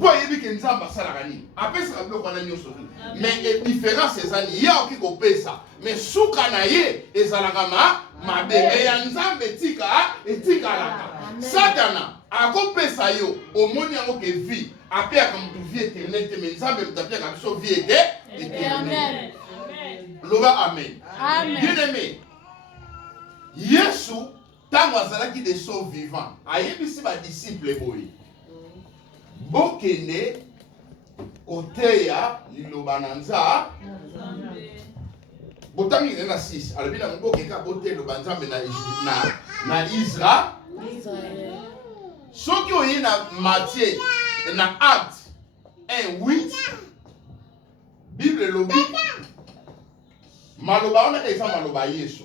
Pour y aller, Nzamba Salagani. Après, ça va pas nous sauver. Mais la différence, c'est ça. Il y a qui copie ça. Mais Soukanaye et Salagama, ma bébé, Nzamba tika et tika laka. Satana, a copé ça yo, au monde yango que vie. Après, comme tu vie éternelle, mais Nzamba me tapé comme ça vie éternelle. Loba amen. Bien aimé. Yesu, tant azalaki des sauts vivants. Ayebisi ba disciple boy. Bokene koteya liloba nanza. Botangi na 6. Alabina mbokeka bote liloba nzambe na Israël. Soki oyi na Matthieu na Acte 1:8. Bible lobi. Maloba on eza maloba Yesu.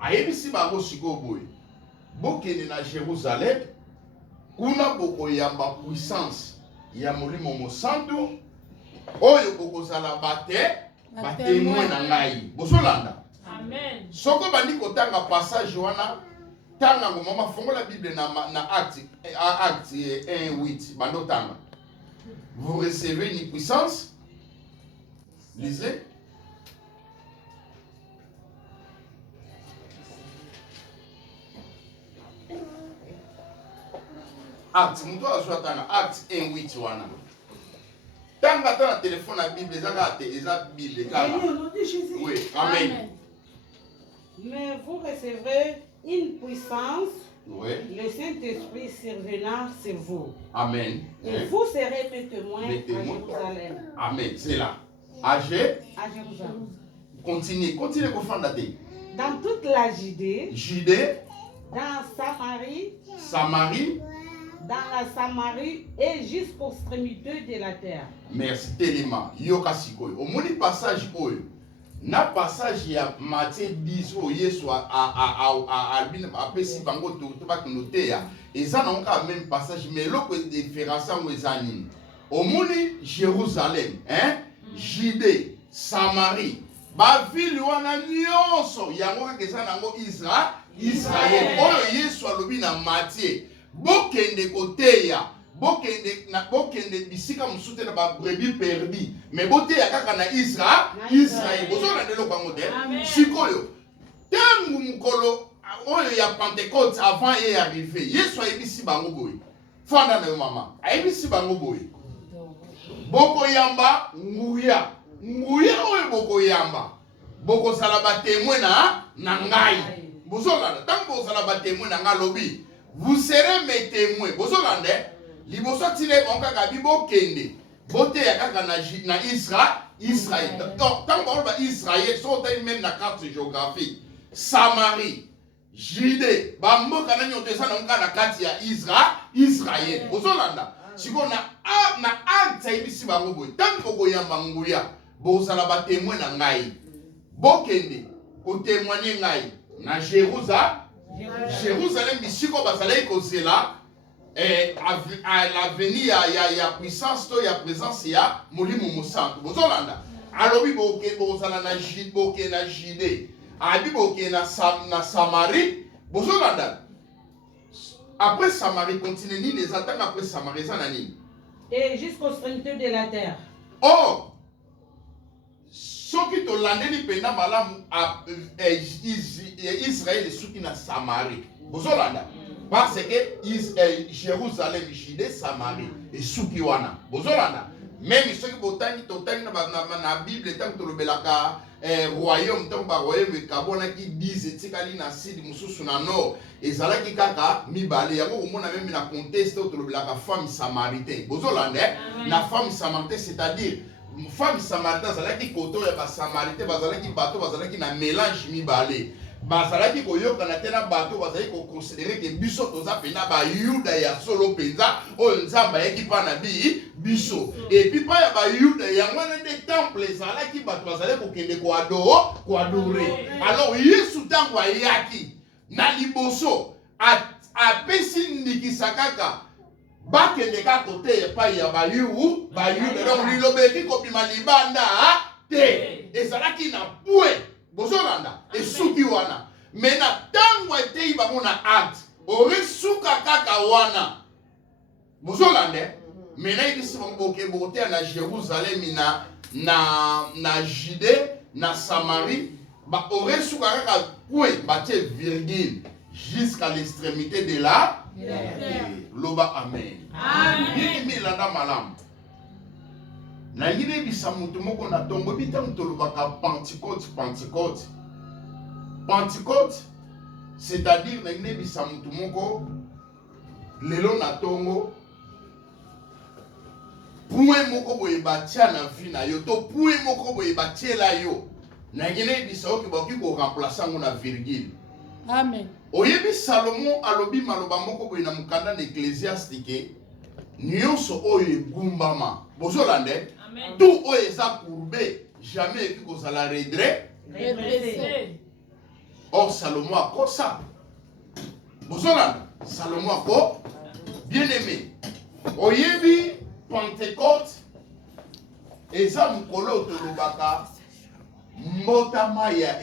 Ayebisi bango siko boy. Bokene na Jérusalem. Kuna boko yamba puissance ya molimo mosantu oyo bokozala bate na ngai bozolanda. Amen. Soko bandi kotanga passage wana tanga ngo mama fongola Bible na Acte 1:8 bando tanga. Vous recevez une puissance. Lisez. Acte, nous devons attendre Acte 1:8 wana. Tant que tu téléphone à Bible, les Bible. Oui, amen. Mais vous recevrez une puissance. Oui. Le Saint-Esprit survenant sur vous. Amen. Et vous serez mes témoins à Jérusalem. Amen. C'est là. À Jérusalem. Continuez pour faire la tête. Dans toute la Judée. Dans Samarie. Dans la Samarie et jusqu'aux extrémités de la terre. Merci tellement. Yoka sikoy. Au moni passage oyo. Na passage ya Matthieu 10 o Yesu a pesi bango to ba noter ya. Eza na onka même passage mais loko différence ngo ezani. Au moni Jérusalem, Judée, Samarie. Ba ville wana nyonso yango ka kesa nango Israël. Oyo Yesu alobi na Matthieu. Bokende koteya, bokende bisika musute na ba brebis perdu, mais boteya kaka na Israël. Bozona ndelo bango te. Sikoyo. Tangu mukolo oyo ya Pentecôte avant et arrivé. Yesu ayebisi bango boy. Fanda na mama. Ayebisi bango boy. Boko yamba nguya. Nguya oyo boko yamba. Boko sala ba témoin na ngai. Bozona tango sala ba témoin na ngalobi. Vous serez mes témoins. Bozolande, liboso tile onka kabibo kende. Bote ya kaka na Israël. Donc, tant qu'on va Israël, sont même na carte géographique. Samarie, Judée, bambo kana nyote sana onka na carte ya Israël. Bozolanda. Siko na acte ibisi bango boy. Tant ko yamba nguya, bozala ba témoin na ngai. Bokende, ko témoigner ngai na Jérusalem, bisiko bazalaki kozela à l'avenir ya puissance to ya présence ya molimo mosantu. Bozolanda. Alobi bozala na Judée. Abi boke na Samarie. Bozolanda. Après Samarie continue ni les attaques après Samarie ça nani. Et jusqu'aux extrémités de la terre. Oh. Soki to landeli penda malamu Israël est soki na Samarie. Bozolanda. Parce que Jérusalem, Judée, Samarie et soki wana. Bozolanda. Même soki botangi totangi na Bible tant que tolobelaka royaume tant ba royaume kabona ki 10 etikali na sud mususu na nord ezalaki kaka mibale yango komona même na contexte tolobelaka femme samaritaine. Bozolanda. Na femme samaritaine c'est-à-dire femme samaritaine bazalaki koto ya ba samaritaine bazalaki bato bazalaki na mélange mibale bazalaki koyoka na tena bato bazalaki ko considérer que biso toza pena ba yuda ya solo penza oyo nzamba yaki pa na biso et puis pa ya ba yuda yango na des temples ezalaki bato bazalaki kokende ko adorer alors Yesu tango ayaki na liboso apesi ndikisa kaka bakende ka kote epai ya bayuda donc lilobeki kobima libanda te ezalaki na pwe bozolanda esuki wana mais na tango etei bango na acte oresuka kaka wana bozolande maintenant il dit que boté na Jérusalem na Judée na Samarie ba aurait sous kaka point baté virgule jusqu'à l'extrémité de la terre. Loba amen. Amen. Milanda malam. Na yine bisa mutu moko na tongo bita mutolobaka Pentecôte. Pentecôte, c'est-à-dire na yine bisa mutu moko lelo na tongo point moko boye batia na vie na yo to point moko boye batia la yo na yine bisa oki boki ko remplacer ngo na virgule. Amen. Oyebi Salomon alobi maloba moko boye na mukanda na ecclésiastique nyonso oyo egumbama bozolande tout oyo eza courbé jamais eki kozala redressé. Or Salomon akosa bozolanda Salomon ako bien aimé oyebi Pentecôte eza mukolo tolobaka mbotama ya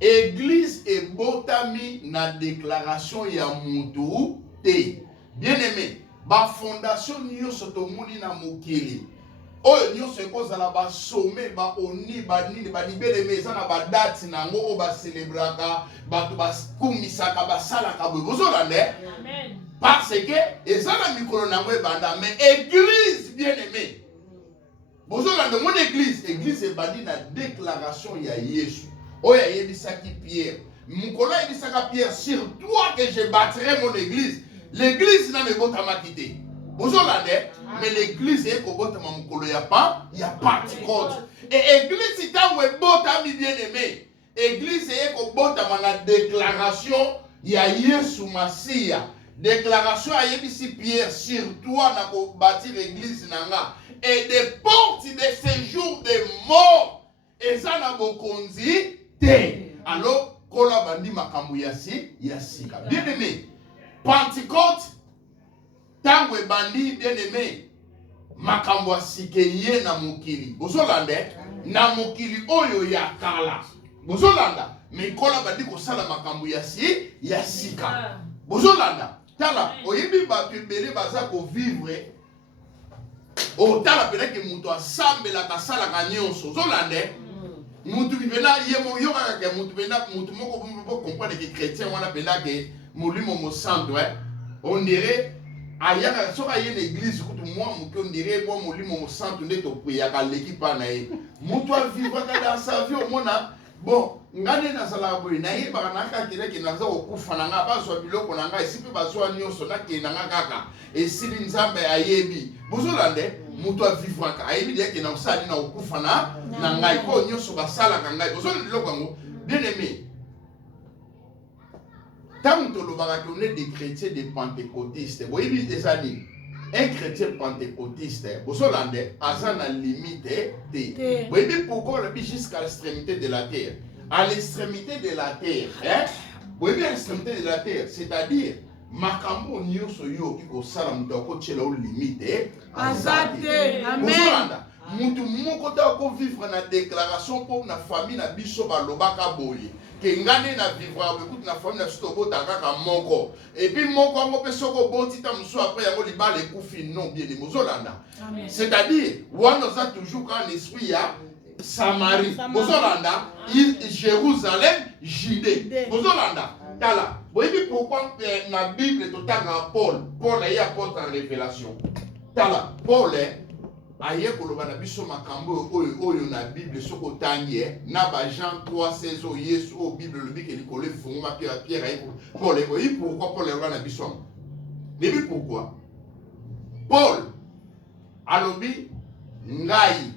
église ebotami na déclaration ya mutu te. Bien aimé, ba fondation nyonso tomoni na mokili oyo nyonso ekozala ba sommet ba oni ba nini ba libele meza na ba date na ngo o ba célébraka bato ba kumisaka ba salaka boye bozolande. Amen. Parce que ezala mikolo na ngo ebanda mais église bien aimé bozolande mon église ebandi na déclaration ya Yesu oyo yebisaki Pierre mukolo yebisaka Pierre sur toi que je bâtirai mon église. L'église n'a pas botama quitté. Bozolande, mais l'église est au botama mukolo ya Pentecôte. Et l'église est un botami bien aimé. L'église est au botama la déclaration ya Yesu Masia. Déclaration à yebisi Pierre sur toi na ko bâtir l'église nanga. Et des portes de séjour des morts. Et ça n'a bokonzi te. Alors, kola bandi makambu yasika. Bien aimé. Pentecôte, tango ebandi bien aimé, makambo asike ye na mokili. Bozolande, na mokili oyo ya kala. Bozolanda, mais kola bandi kosala makambo yasika. Bozolanda, tala, oyebi bato ebele baza ko vivre. Otala pena ke muto asambela kasala kanyonso. Bozolande, mutu bibena yemo yoka ke mutu bena mutu moko bo comprendre que chrétien wana pena ke molimo mo santo on dirait ayaka soka ye l'église kutu moi on dirait moi molimo mo santo ndeto puyaka l'équipe na ye mutu a vivre dans sa vie au mona bon ngane na sala boy na ye ba na ka kire ke na za okufa na nga bazwa biloko na nga isipe bazwa nyonso na ke na nga kaka esili nzambe ayebi bozolande mutu a vivre ka ayebi de ke na usali na okufa na ngai ko nyonso basala ka ngai bozolande biloko ngo bien aimé. Tant que on est des chrétiens des pentecôtistes, vous voyez des années, un chrétien pentecôtiste, vous savez, à la limite, vous voyez pourquoi on vit jusqu'à l'extrémité de la terre. À l'extrémité de la terre, vous voyez à l'extrémité de la terre, c'est-à-dire, makambo nyonso yo ki ko sala mutu akotiela o limite azate. Amen. Mutu moko ta ko vivre na déclaration pour na famille na biso balobaka boye. Ngane na vivre avec na famille na stobo takaka moko et puis moko ngo pesoko boti ta muso après yango libala ekufi non bien de mozolanda. C'est-à-dire wana za toujours quand l'esprit ya Samarie mozolanda Jérusalem Judée mozolanda tala boyebi pourquoi na Bible totanga Paul est apôtre en révélation tala Paul aye koloba na biso makambo oyo na Bible soko tangi na ba Jean 3:16 o Yesu o Bible le bike likole funguma Pierre aye Paul et pourquoi Paul est na biso mais pourquoi Paul alobi ngai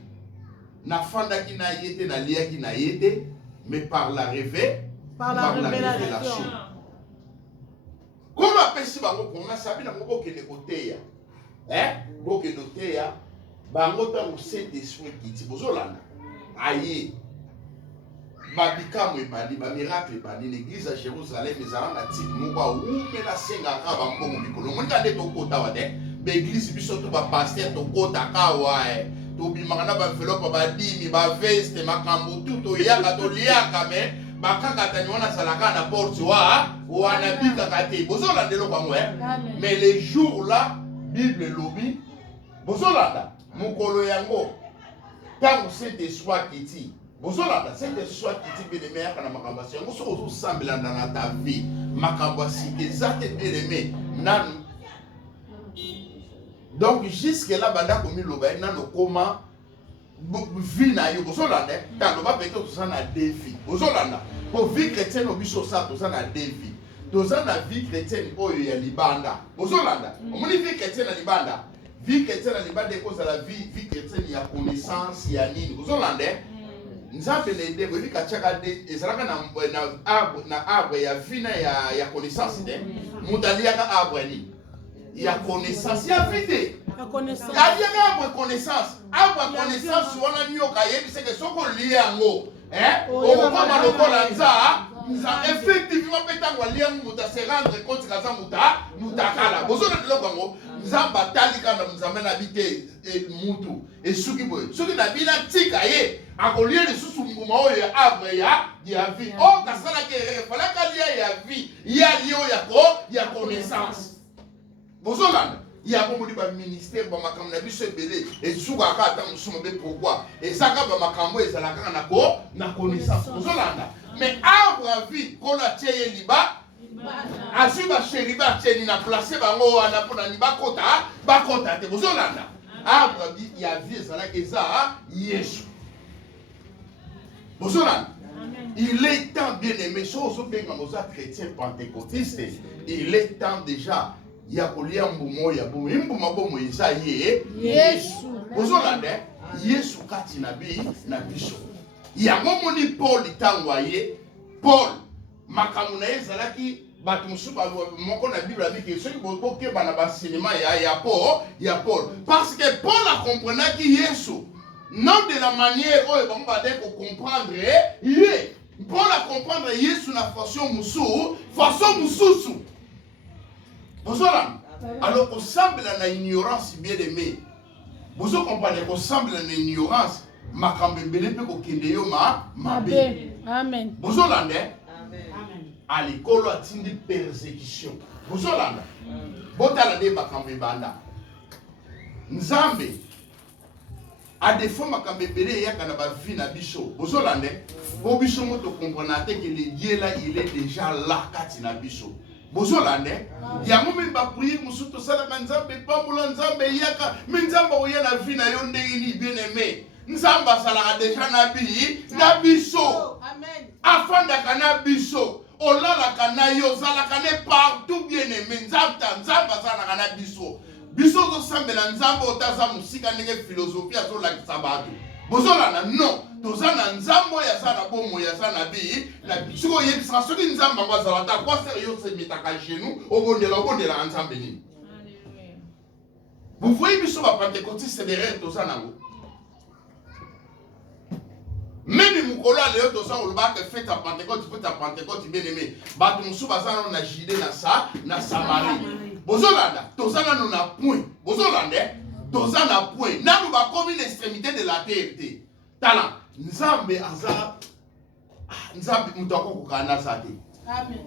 na fandaki na yete na liaki na yete mais par la révélation comment apesi bango pour nga sabi na moko kene koteya boke noteya bango tango Saint-Esprit kiti bozolanda aye babikamo ebandi bamiracle ebandi l'église à Jérusalem ezala na type moko aumela sengaka bambongo mikolo monika nde tokota wa te baeglise biso to bapaster tokota kawa tobimaka na baenveloppe badimi baveste makambo tu toyaka toliaka me bakakatani wana azalaka na porte wana bikaka te bozolandelo kwango mais les jours là Bible lobi bozolanda mukolo yango tango c'était soit kiti bozolanda c'était soit kiti bien-aimé kana makambo yango so ozosambela na ta vie makambo ezate bien-aimé nanu. Donc jusque là banda komi loba nanu koma vie na yo bozolanda tango ba pete to sana défi bozolanda pour vie chrétienne obiso ça to sana défi toza na vie chrétienne oyo ya libanda bozolanda omoni vie chrétienne ya libanda vie chrétienne ya libanda ekozala vie chrétienne ya connaissance ya nini bozolanda nzambe na ede boyebi katiaka de ezalaka na arbre ya vie na ya connaissance te moto aliaka arbre ni ya connaissance ya vie te aliaka arbre connaissance wana nyoka yebiseke soko lia yango okokoma lokola effectivement petango alia muta se rendre compte kaza muta kala bozona deloko yango nzamba talika na nzambe na bite mutu esuki boye soki na bina tika ye akolie lisusu mbuma oyo ya arbre ya vie o kasala ke falaka lia ya vie ya lio ya connaissance bozona ya bomodi ba ministère ba makambo na biso ebele esuka ka ata musumo be pourquoi ezaka ba makambo ezalaka na connaissance bozolanda. Mais arbre à vie, qu'on a tiré liba, asuba chériba tieni na placé bango ana pona ni bakota te bozolanda. Arbre à vie, il y a vie ça là que ça Yesu. Bozolanda. Il est temps bien aimé chose bien comme ça chrétien pentecôtiste, il est temps déjà ya kolia mbumo ya bomo mbuma bomo isa Yesu. Bozolanda Yesu kati na biso. Yango moni Paul itangwaye Paul makamuna ezalaki batu musuba moko na Bible abiki soki boke bana ba cinéma ya Paul parce que Paul a compris qui Yesu non de la manière oyo bamba de comprendre Paul a comprendre Yesu na façon mususu bozola alors qu'on semble na ignorance bien aimé bozo comprendre qu'on semble na ignorance makambe mbele pe kokende yo mabe amen bozolanda amen alikolo atindi persécution bozolanda botala de makambe banda nzambe a défaut makambe mbele yaka na ba vie na biso bozolanda bo biso moto comprendre que le Dieu là il est déjà là kati na biso bozolanda ya momi ba prier musuto sala nzambe pambola nzambe yaka nzambe oya na vie na yo ndeni bien aimé nzamba salaka deja na biso amen afandaka na biso olalaka na yo zalaka ne partout bien aimé nzamba salaka na biso zosambela nzambe otaza musika ndenge philosophie azolakisa bato bozolana non toza na nzambe ya za na bomo ya za na biso oyebisaka soki nzambe yango azala ta kwa sérieux semetaka genou obondela nzambe nini. Vous voyez biso bapentecôtiste derrière toza nango même mukolo leo toza olobaka fête à Pentecôte bien aimé bato musu bazana na Judée na Samarie bozolanda toza nanu na point bozolanda toza na point nanu bakomi l'extrémité de la terre tala nzambe aza nzambe mutu akokoka na sa te amen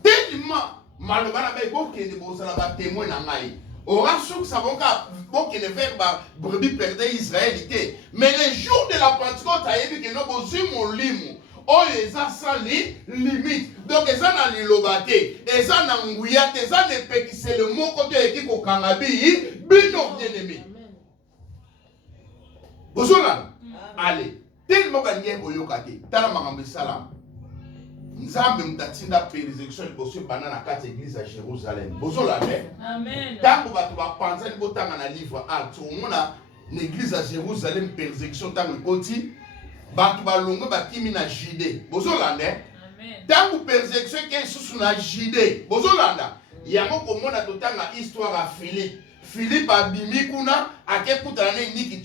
tellement maloba na bai bokende bozala ba témoin na ngai aura souk savonka bokende vers ba brebis perdue israélité mais le jour de la Pentecôte ayebi ke no bozwi molimo oyo eza sans limite donc eza na liloba te eza na nguya te eza na epekisele moko te eki kokanga bino bien aimé bozolana allez tellement balingi koyoka te tala makambo esala nzambe mutatinda persécution liboso bana na kati église à Jérusalem bozolana amen tango bato bapanza libotanga na livre Actes omona na église à Jérusalem persécution tango ekoti bato balongo bakimi na Judée bozolanda amen tango persécution ke susu na Judée bozolanda yango komona totanga histoire à Philippe abimi kuna akekutana na niki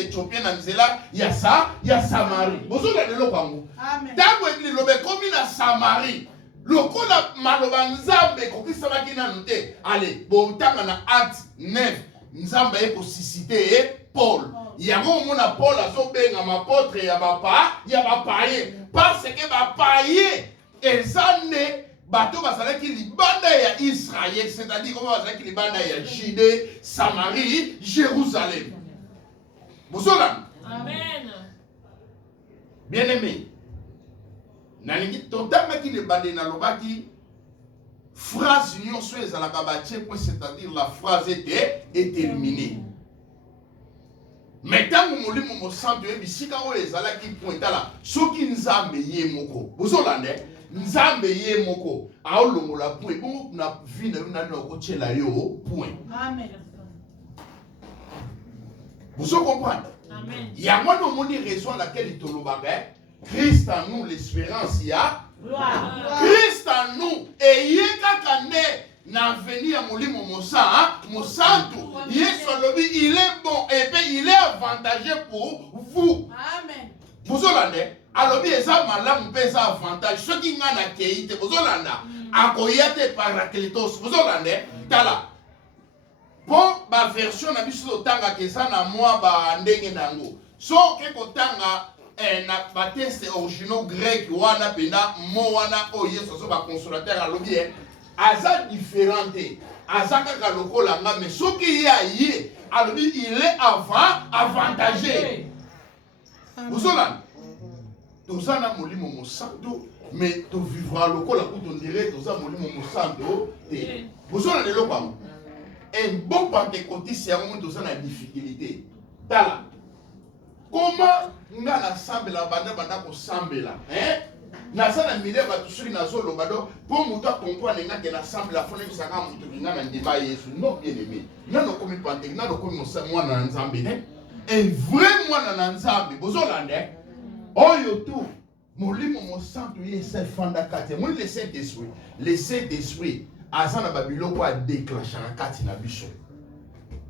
Ethiopien na nzela ya Samarie bozolanda lelo kwangu amen tango église lobe komi na Samarie lokola maloba nzambe kokisamaki nanu te allez botanga na Acte 9 nzambe ekosisite Paul yango mona Paul azobenga mapotre ya bapaye parce que bapaye ezane bato bazalaki libanda ya Israël, c'est-à-dire comment bazalaki libanda ya Judée, Samarie, Jérusalem. Bozolan. Amen. Bien-aimé, nalingi totanga ki le bande na lobaki phrase nyonso ezalaka batie point, c'est-à-dire la phrase était terminée. Mais tant que molimo mo santo ebisika o ezalaki point tala soki nzambe ye moko bozolande nzambe ye moko aolongola point bongo na vie na yo na okotiela yo point. Amen. Vous comprenez? Amen. Il y a moi non raison à laquelle il te l'obage. Christ en nous l'espérance il y a Gloire. Christ en nous et il est na venir à molimo mosanto Yesu lobi il est bon et puis il est avantageux pour vous. Amen. Vous olande alobi eza malamu pe eza avantage soki nga na keite vous olanda akoyate parakletos vous olande tala pour ma version na biso tanga kesa na moi ba ndenge nango so ke kotanga na ba texte originaux grec wana pena mo wana o Yesu so ba consolateur alobi aza différente aza kaka lokola nga mais soki ya ye alobi il est avantagé. Vous olanda tozana molimo mosanto mais to vivra lokola ko to dirait toza molimo mosanto te. Vous olanda lelo kwa un bon pentecôtiste c'est un moment où on a une difficulté. Tala. Comment nga na sambela banda ko sambela hein? Na sana mile ba tusuri na zolo bado pour muto comprendre nga ke na sambela fone bisanga muto nga na ndeba Yesu non bien aimé. Nano komi pentecôtiste nano komi mwana na nzambe ne? Un vrai mwana na nzambe bozolande. Oyo tu molimo mo santo yesa fanda kate. Moi le Saint-Esprit. Le Saint-Esprit Azana Babiloko a déclenché la carte na biso.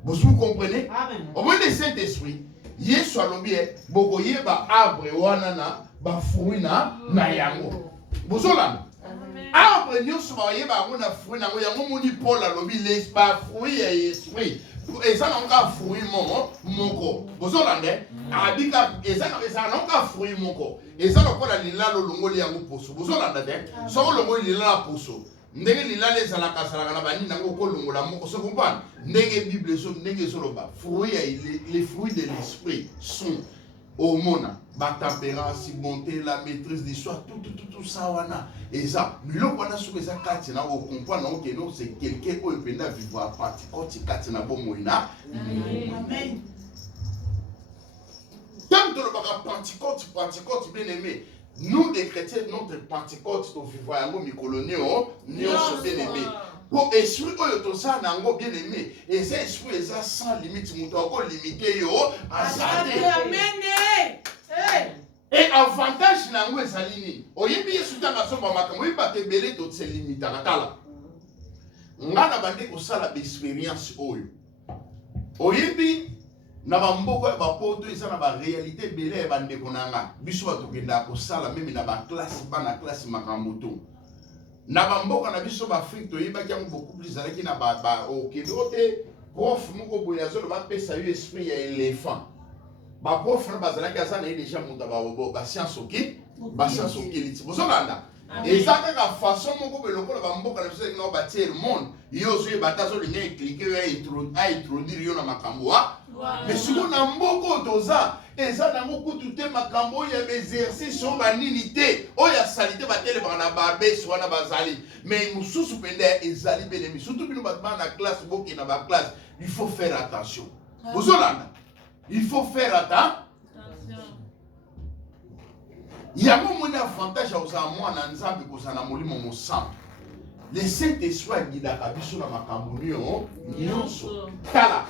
Vous comprenez? Amen. Au moins le Saint-Esprit, Yesu alobi boko yeba arbre wana na ba fruit na yango. Bozolana. Arbre nyonso ba yeba ngo na fruit na ngo yango moni Paul alobi les ba fruit ya esprit. Ezana nga fruit moko. Bozolande abika ezana nga fruit moko. Ezana ko la lilalo longoli yango poso. Bozolanda te. So longoli lilala poso. Ndenge lilale ezalaka salaka na bani nango kolongola moko se comprendre ndenge bible so ndenge soloba fruit les fruits de l'esprit sont homona ba tempérance bonté la maîtrise du soi tout ça wana et ça biloko wana soki eza kati na o comprendre que non c'est quelqu'un ko ependa vivre à partie koti kati na bomoina. Amen. Tant que le Pentecôte bien aimé. Nous, les chrétiens, notre Pentecôte, nous vivons à nos colonies, nous sommes bien aimés. Pour esprit, nous sommes bien aimés. Et ces esprits, ils sont sans limite. Nous sommes limités. Amen. Et avantage, nous sommes alignés. Oyebi Yesu tanga somba makambo, oyebi batebele to se limite akatala. Ngana bande ko sala expérience oyo. Oyebi na bamboko ya bapoto eza na ba réalité belé bande konanga biso batokenda ko sala même na ba classe bana classe makambo to na bamboko na biso ba Afrique to yeba kiango beaucoup plus alaki na ba okedote prof moko boyazo ba pesa yo esprit ya éléphant ba prof na bazalaki azana déjà monta ba science oki liti bozolanda ezaka ka façon moko beloko ba mboka na biso na ba tiers monde yo zo batazo linga cliquer ya introduire yo na makambo mais si on a beaucoup d'osa, et ça n'a beaucoup de temps, makambo ya exercice sur la nilité, oh ya salité batele bana barbe soit na bazali, mais mususu pende ezali benemi, surtout bino batman na classe boki na ba classe, il faut faire attention. Bozolanda, il faut faire attention. Il y a un avantage à osa moi na nzambe ko sana molimo mo sang. Le Saint-Esprit guidaka biso na makambo nyonso. Kala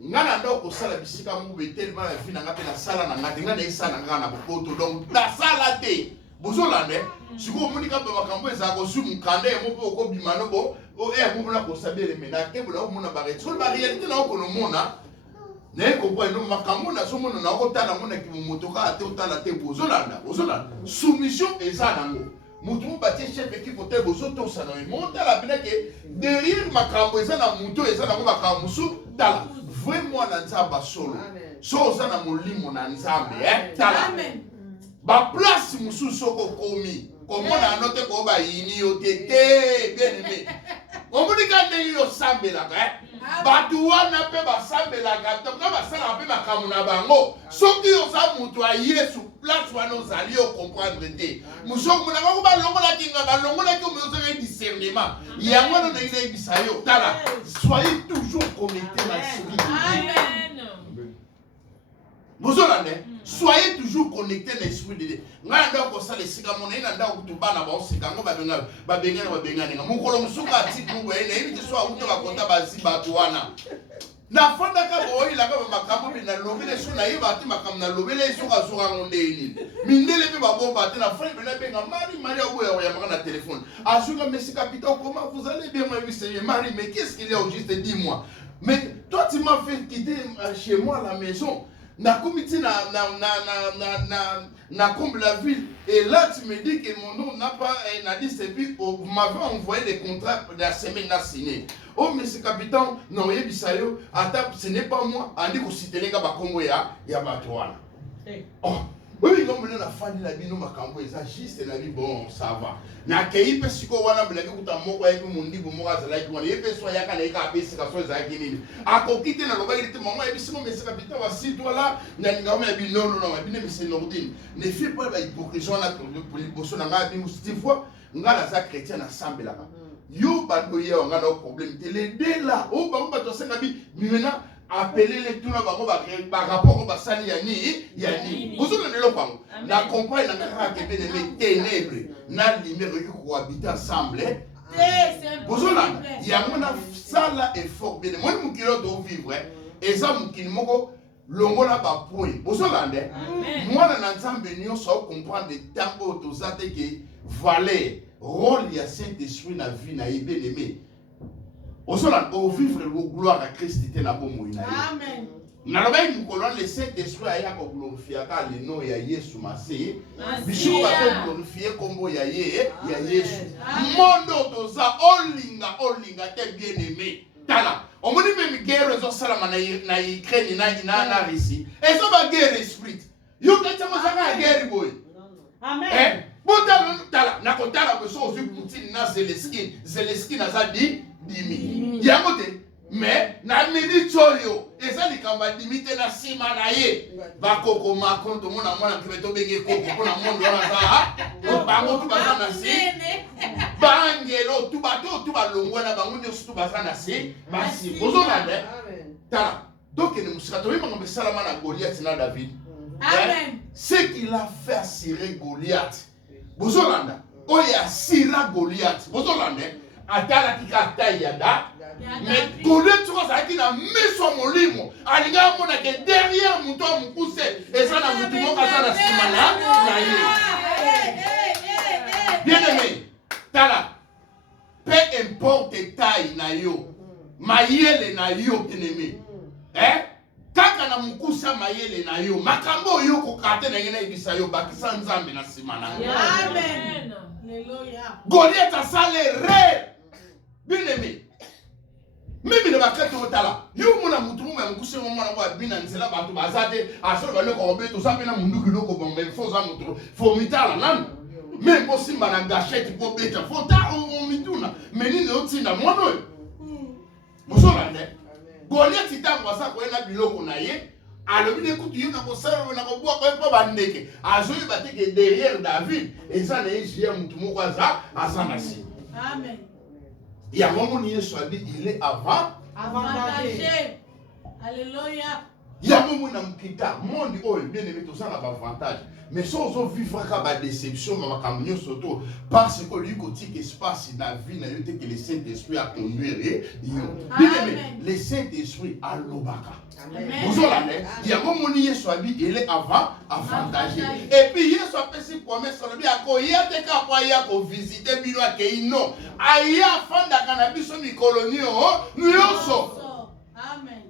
ngana ndo ko sala bisika mu betel ba fina ngapela na sala na ngati ngana isana ngana bopoto donc la sala te bozolande siko muni ka ba makambo eza ko su mukande mo ko bimano bo o mo na ko sabele mena ke bo na mo na ba réalité na ko no mona ne ko bo no makambo na so mona na ko tala mona ki mo motoka ate otala te bozolanda soumission eza nango mutu batie chef équipe hotel bozoto sana monta la bina ke derrière makambo eza na mutu eza na makambo su tala vraiment na nzamba solo so za na molimo na nzambe tala ba place mususu soko komi Comment on a noté qu'on va y tété, bien aimé. On vous dit quand il y a sambe là, Batouan n'a pas sambe là, donc on va s'en appeler ma camona bango. Sauf que on s'en moutoyer sous place où nos alliés comprendre des. Moussou, mon amour, va longo la kinga, va longo la kinga, vous avez discernement. Il y a un moment où bisayo. Tala, soyez toujours connectés à l'esprit. Amen. Vous avez soyez toujours connectés à l'esprit de Dieu. Nga ndo ko sale sika mona ina ndo kutubana ba osika ngo babengana mukolo musuka ati mungu ene ibi so auto ba konta bazi batu wana na fonda ka boyi la ka makambo bina lobele so na iba ati makambo na lobele so ka so ngonde ini mindele be ba bomba ati na frère bena benga mari obo ya makana téléphone asuka monsieur capitaine comment vous allez bien moi monsieur Marie mais qu'est-ce qu'il y a au juste dis-moi mais toi tu m'as fait quitter chez moi à la maison na comité na comble la ville et là tu me dis que mon nom n'a pas n'a dit c'est puis vous m'avez envoyé les contrats de la semaine à signer. Oh monsieur capitaine non yebisayo ata ce n'est pas moi andi ko sitelenga ba Congo ya batwana. Oh oui comme on a fandi la bino makambo eza juste na bi bon ça va. Na kei pe siko wana blake kuta moko ya mundi bo moka zala ki wana yepe so ya kana eka pe sika so za kinini. Akokite na loba ilite maman ya bisimo monsieur capitaine wa si toi là na ngama ya bi non bine monsieur Nordine. Ne fais pas la hypocrisie na pour liboso na nga bi musti fois ngala za chrétien na sambelaka. Yo bato ye on a no problème te les deux là o ba bato senga bi maintenant appeler les tout na ba rapport ba sali yani vous avez le kwango la compagne na ka ke bien aimé ténèbres na lumière qui cohabiter ensemble vous avez il y a mon ça là effort bien moi mon kilo do vivre et ça mon kilo moko longola ba point vous avez moi na nzambe nyonso comprendre des temps tozate que valeur rôle ya Saint-Esprit na vie na bien aimé. Au vivre le gloire à Christ était na bon moïna. Amen. Na loba mu kolon le Saint-Esprit aya ko glorifier ka le nom ya Yesu Masé. Bisho ba ko glorifier kombo ya Yesu. Mondo toza olinga te bien aimé. Tala. On me dit même guerre zo salama na Ukraine na Russie. Et ça va guerre esprit. Yo ka tama saka guerre boy. Amen. Tala na kotala ko so zu Poutine na Zelensky na za dimi yangote mais na minute oyo eza likamba limite na sima na ye bakoko makonto mona mwana kibeto benge koko pona mondo wana za bango tu baza na si bangelo tu bato tu balongwa na bango nyo tu baza na si basi bozona de tala donc ne musika to yimanga besalama na Goliath na David. Amen. Ce qu'il a fait assurer Goliath bozolanda oya sira Goliath bozolanda atala kika yada mais Goliath tu vois ça qui na meso molimo alinga mona que derrière muto mukuse eza na mutu mo kasa na simana na ye bien aimé tala peu importe taille na yo mayele na yo bien aimé kaka na mukusa mayele na yo makambo yo ko kate na ngena ibisa yo bakisa nzambe na simana. Amen. Alléluia. Goliath a salé bien aimé. Mimi ne bakate otala. Yo mona mutu mo mukuse mo mona kwa bina nzela bantu bazate asolo bale ko beto sape na mundu kiloko bombe fo za mutu fo mitala nan. Même po simba na gachette po beta fo ta o mituna. Meni ne otinda mono. Mosona ne. Goliath itango sa ko ena biloko na ye. Alors il écoute yo na ko sala na ko bwa ko ba ndeke. Azoyi bateke derrière David et ça ne jia mutu mo kwa za asanasi. Amen. Il y a un moment où il est avantagé. Alléluia. Il y a un moment où il est monde bien aimé tout ça n'a pas avantage. Mais si on vivre la déception, surtout parce que lui côté espace dans la vie, que le Saint-Esprit a conduit. Bien aimé, le Saint-Esprit a l'obaka. Vous avez il y a un moment où il est avantagé. Et puis il soit possible pour mettre sur le bien il y a des cas pour y visiter bilo non. Aya fanda cannabis mi colonie nous Amen.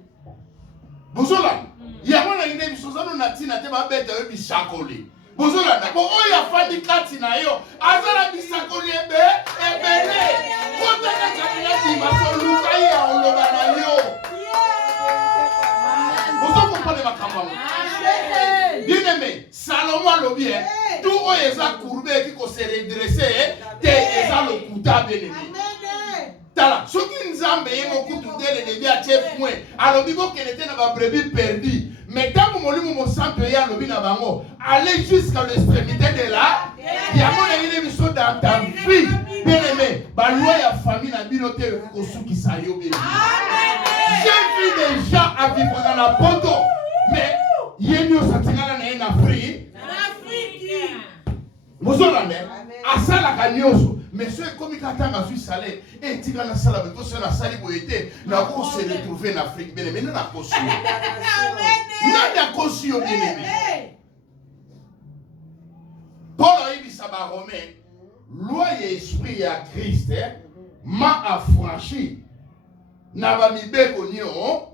Bozola il y a une idée bisozano natina te ba beta yo bisakoli. Bozola na ko oya fandi kati na yo azala bisakoli ebele. Kota na kabila di basoluka ya oloba na yo. Bien aimé, Salomon lobby, tout est courbé qui se redresser, t'es le couta bien aimé. Tala, ceux qui nous ont payé mon coup de délai de bien à point, alors il faut qu'elle était dans ma brebis perdue. Mais quand vous m'avez mon sang payé à l'objet d'Abango, allez jusqu'à l'extrémité de là, il y a mon ami dans ta vie, bien aimé, bah loi et famille n'a biloté au sou qui s'aille au bien. J'ai vu des gens à vivre dans la poto, mais il y a une sentiment en Afrique. Vous avez à ça la cagnoso. Mais ceux comme ils attendent à Suisse salé, et tu vas dans la salle avec ceux la salle pour été, n'a pas se retrouver en Afrique, bien aimé, n'a pas caution. N'a pas caution, bien aimé. Paul a dit ça va romain, loi et esprit à Christ, m'a affranchi, n'a pas mis béco nios.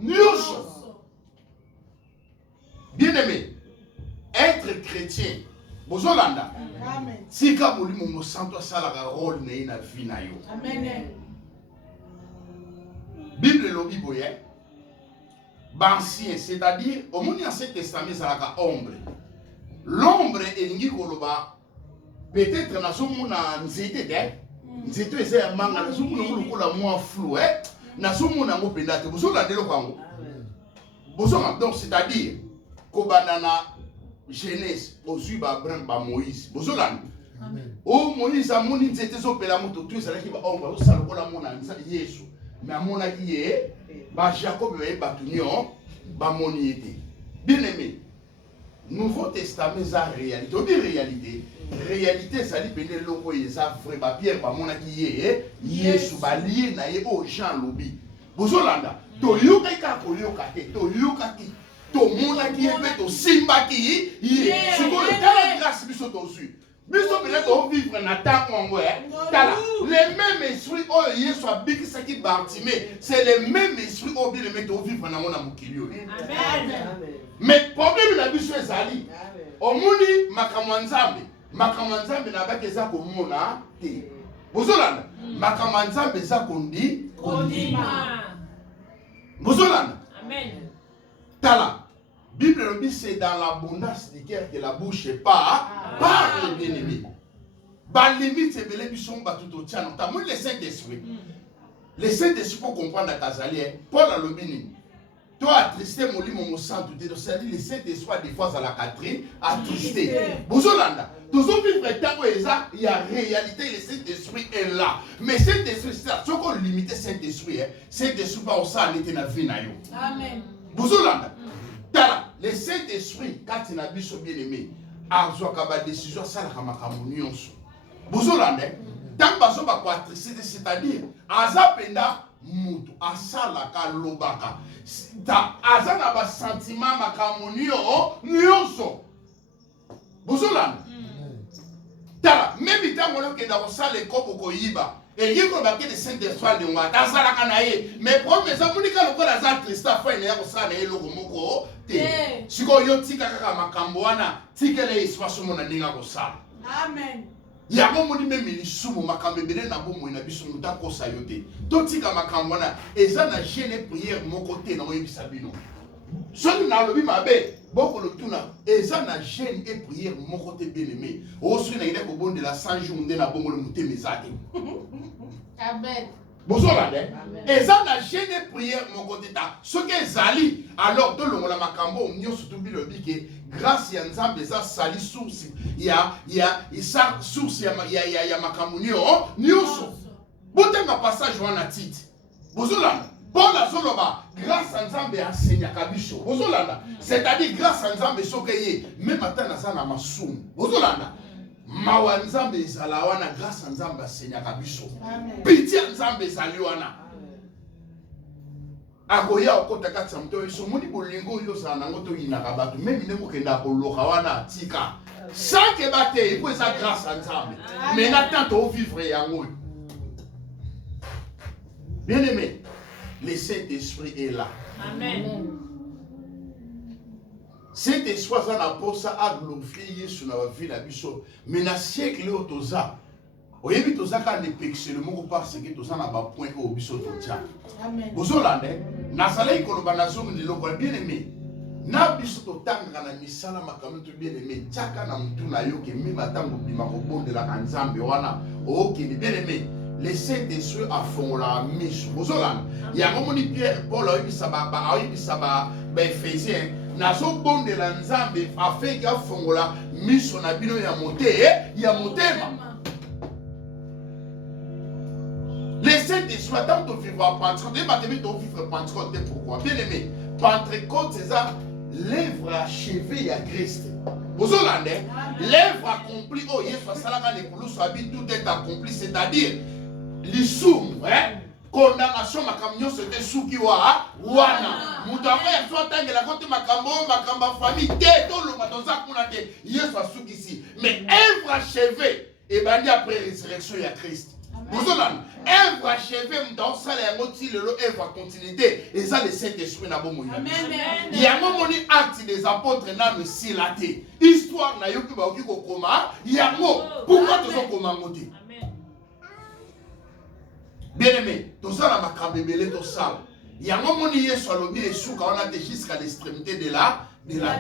Bien aimé, être chrétien, Bozolanda. Si ka moli mo santo sala ka rôle ne na vie na yo. Amen. Bible lobi boye. Bancien, c'est-à-dire au monde Ancien Testament ça la ombre. L'ombre elingi koloba peut-être na so mona nzete de. Nzete eza manga na so mona ko la moi flou na so mona ngo pendate. Bozolanda lo kwango. Bozolanda donc c'est-à-dire ko banana Genèse, Ozu ba Moïse. Bozolanda. Oh Moïse a moni nzete zo pela moto tout ça qui ba omba o sala ko la mona nza Yesu. Mais amona ki ye ba Jacob be batunion ba moni été. Bien aimé. Nouveau Testament ça réalité. On dit réalité. Réalité ça li bene loko eza vrai ba Pierre ba mona ki ye Yesu ba lié na ye o Jean lobi. Bozolanda. To yoka ka ko yoka te to yoka ki to mona ki ebe to simba ki ye. Siko tala grâce biso to su. Biso peut-être on vivre na temps on tala les mêmes esprits oh Yesu abiki saki Bartimée, c'est les mêmes esprits oh bien les mettre vivre na mona mukili. Amen. Mais problème na biso ezali. Omuni makamanzambe na bakeza ko mona te. Bozolanda makamanzambe za kondi kondima. Bozolanda. Amen. Tala Bible dit c'est dans l'abondance du cœur que la bouche parle bien aimé. Bah limite c'est belé bison ba tout au tien notamment le Saint-Esprit. Le Saint-Esprit pour comprendre la Casalien, Paul a le béni. Toi attristé mon lit mon sang tout est c'est dit le Saint-Esprit des fois à la Catherine attristé. Bozolanda. Tous on vivre temps où il y a réalité le Saint-Esprit est là. Mais Saint-Esprit c'est ce qu'on limite Saint-Esprit Saint-Esprit pas au ça n'était na vie na yo. Amen. Bozolanda. Le Saint-Esprit, quand il a vu bien aimé, a une décision, ça la kamakamonion. Bozolande, tant que va quoi c'est-à-dire, azapenda mutu, asala ka lobaka, ta azana ba sentiment makamonio, nyonso. Bozolande. Tala, même temps on que dans ça les copo koyiba. Et il y a des Saint-Esprit de moi, dans la canaille. Mais pour mes amis, quand on a ça, Christophe, il y a ça, il y a le moko. Si on y a tika makamboana, tika les espaces mon aninga kosa. Amen. Il y a mon moni même il sumo makambe bene na bomo na biso muta kosa yote. To tika makamboana, et ça na gêné prière mon côté na yebisabino. Celui na lobi mabe, beaucoup le tuna, et ça na gêné et prière mon côté bien aimé. Au sud na ide ko bon de la 100 jours de na bomo le muté mesate. Amen. Bonjour, et ça n'a gêné prière mon côté. Ce qui Zali, alors de l'ongola makambo, on surtout le dit que grâce à Nzambe, ça sali source. Il y a ça source, il y a makambo nyoso. Bote ma passage on a titre. Bonjour, Paul a zoloba, grâce à Nzambe enseigne kabiso. Bonjour, c'est-à-dire grâce à Nzambe sokeye, même matin na ça na masum. Bonjour, mawa Nzambe ezala wana grâce à Nzambe asenyaka biso. Pitié Nzambe ezali wana. Akoya okota katsa mto so moni bolingo yo za nango to yinaka batu même ndeko kenda koloka wana tika. Sans que bate pour ça grâce à Nzambe. Mais n'attend au vivre yango. Bien aimé, le Saint-Esprit est là. Amen. Cet esprit a posé à glorifier sur la vie de biso. Mais dans le siècle où toza, au début toza quand les péchés le mot parce que toza n'a pas point au biso toza. Amen. Bozolande, na salé ko ba na zomu de lokol bien aimé. na biso totanga na misala makambo to bien aimé tchaka na mutu na yo ke mema tango bima ko bondela ka nzambe wana okende bien aimé le Saint-Esprit a fongola miso bozolana yango moni Pierre Paul ayibisa ba Ephésiens nazo bondela nzambe afin ka fongola miso na bino ya motema. Le Saint-Esprit attend de vivre à Pentecôte. Et maintenant, de vivre à Pentecôte. Pourquoi? Bien aimé, Pentecôte, c'est ça, l'œuvre achevée à Christ. Vous avez l'œuvre accomplie. Oh, Yesu, tout est accompli. C'est-à-dire, l'issou, condamnation, ma camion, c'était souki wa wana. Moutamba, ya soit tangue la côté makamba famille, tout le matonza kunate, Yesu souki ici. Mais œuvre achevée, et bandi après résurrection, il y a Christ. Vous avez œuvre achevée, dans ça, il y a œuvre continuité, et ça, le Saint-Esprit n'a pas moyen. Il y a un moment acte des apôtres, n'a pas si laté. Histoire n'a yoki ba okiko koma, il y a un mot. Pourquoi tu es comme un bien aimé, tout ça, la macabébélé, tout ça. Il y a un moment où il y a sur le milieu sous quand on a jusqu'à l'extrémité de la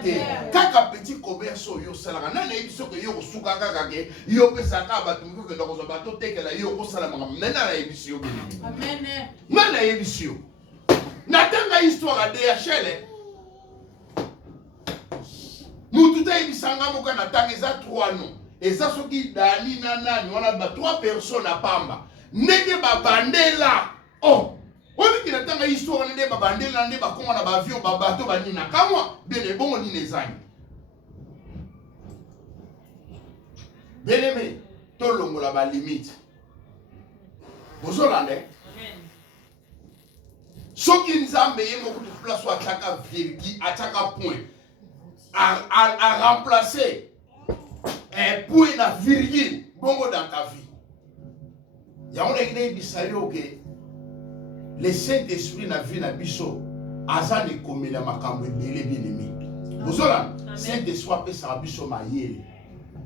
terre. Quand un petit commerce yo salanga na na biso que yo suka kaka ke yo pesa ka batu ko ke ndoko bato tekela yo ko sala manga na ebisio bien. Amen. Na ebisio. Na tanga histoire à DHL. Mutu ta ebisanga moka na tanga eza 3 noms. Et ça soki dali nana on a 3 personnes à pamba. Nege ba bandela. Oh. Oui, qui attend l'histoire de babandé, l'année, comment on a vu au bateau, banina, comme moi, bien les bons, ni les amis. Bien aimé, tout le monde a la limite. Vous avez ce qui nous a mis beaucoup de place à chaque virgule, à chaque point, à remplacer un point et la virgule, bon dans ta vie. Il y a un exemple qui le Saint-Esprit na vie na biso azane komela makambo ebele bien aimé. Bozola Saint-Esprit pe sa biso mayele.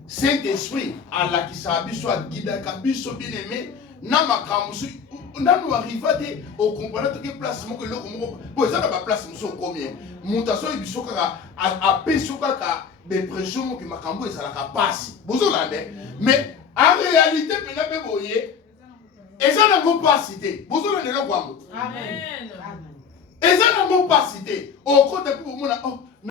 Saint-Esprit ala ki sa biso guida ka biso bien aimé na makambo ndanu arriva te au comprendre que place moko loko moko bo za ba place muso combien mutaso biso kaka a peso kaka dépression moko makambo ezala ka passe. Bozola mais en réalité pena pe boye et ça n'a pas cité. Vous avez le Amen. Et ça n'a pas cité. Au côté pour moi, oh,